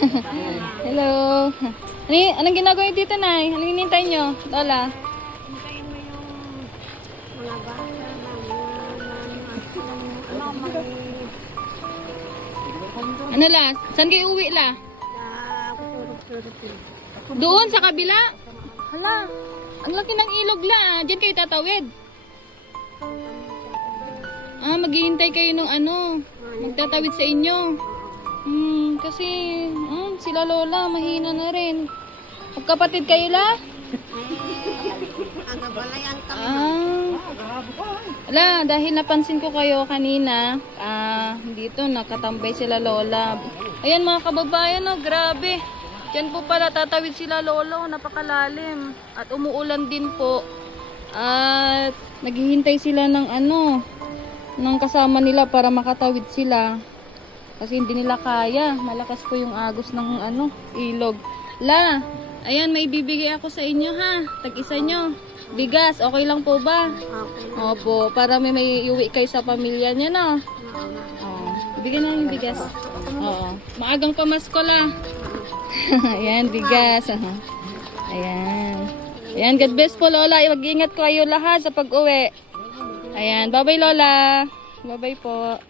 Hello. Anong ginagawa niyo dito, Nay? Anong hinihintay niyo, Lola? Hintayin mo yung mga bata na Ano la? Saan kayo uwi la? Doon sa kabila? Hala, ang laki ng ilog la. Diyan kayo tatawid. Maghihintay kayo ng magtatawid sa inyo. Kasi sila Lola, mahina na rin. Magkapatid kayo la? Ala, dahil napansin ko kayo kanina, dito nakatambay sila Lola. Ayan mga kababayan, grabe. Diyan po pala tatawid sila Lolo, napakalalim. At umuulan din po. At naghihintay sila ng ng kasama nila para makatawid sila. Kasi hindi nila kaya. Malakas po yung agos ng ilog. La, ayan, may bibigay ako sa inyo ha. Tag-isa nyo. Bigas, okay lang po ba? Opo, para may iuwi kayo sa pamilya niya, no? Bigyan na yung bigas. Oo. Maagang pamasko la. Ayan, bigas. Ayan. Ayan, God bless po Lola. Mag-ingat kayo lahat sa pag-uwi. Ayan, bye-bye Lola. Bye-bye po.